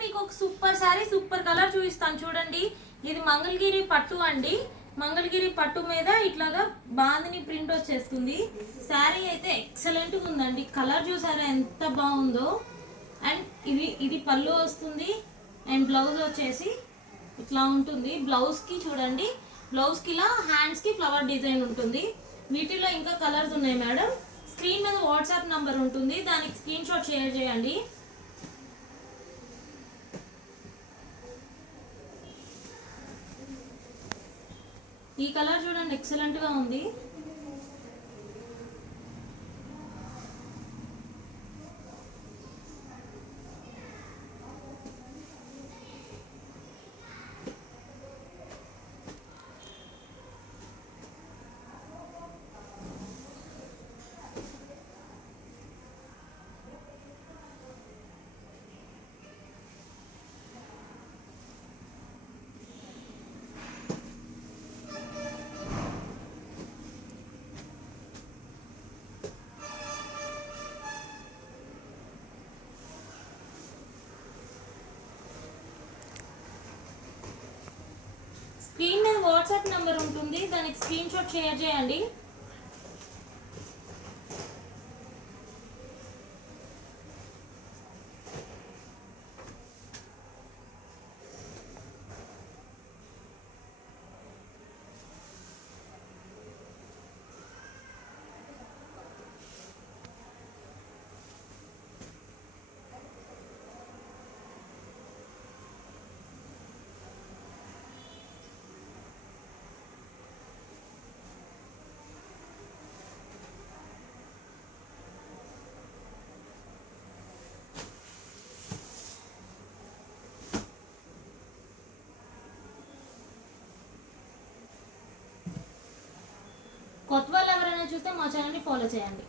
మీకు ఒక సూపర్ sari super colour చూపిస్తాను చూడండి. ఇది మంగళగిరి పట్టు అండి. మంగళగిరి పట్టు మీద ఇట్లాగా బాందిని ప్రింట్ వచ్చేస్తుంది. శారీ అయితే ఎక్సలెంట్ గా ఉందండి. కలర్ చూసారా ఎంత బాగుందో. అండ్ ఇది పళ్ళు వస్తుంది. అండ్ బ్లౌజ్ వచ్చేసి ఇట్లా ఉంటుంది. బ్లౌజ్ కి చూడండి, బ్లౌజ్ కి ఇలా హ్యాండ్స్ కి ఫ్లవర్ డిజైన్ ఉంటుంది. వీటిలో ఇంకా కలర్స్ ఉన్నాయి మేడం. స్క్రీన్ మీద వాట్సాప్ నంబర్ ఉంటుంది, దానికి స్క్రీన్ షాట్ షేర్ చేయండి. ఈ కలర్ చూడండి ఎక్సలెంట్ గా ఉంది. స్క్రీన్ మీద వాట్సాప్ నెంబర్ ఉంటుంది, దానికి స్క్రీన్ షాట్ షేర్ చేయండి. కొత్త వాళ్ళు ఎవరైనా చూస్తే మా ఛానల్ని ఫాలో చేయండి.